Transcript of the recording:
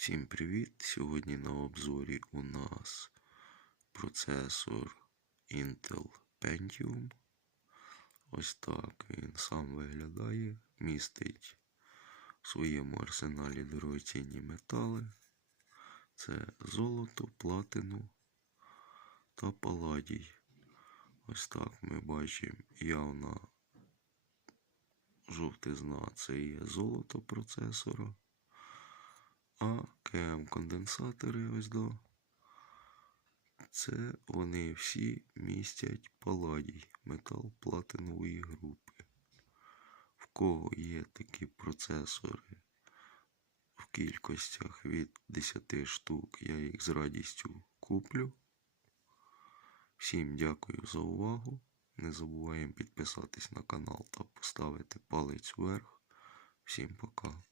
Всім привіт! Сьогодні на обзорі у нас процесор Intel Pentium. Ось так він сам виглядає, містить в своєму арсеналі дорогоцінні метали. Це золото, платину та паладій. Ось так ми бачимо явна жовтизна це є золото процесора. А КМ конденсатори ось до. Це вони всі містять паладій, метал платинової групи. В кого є такі процесори в кількостях від 10 штук, я їх з радістю куплю. Всім дякую за увагу. Не забуваємо підписатись на канал та поставити палець вверх. Всім пока.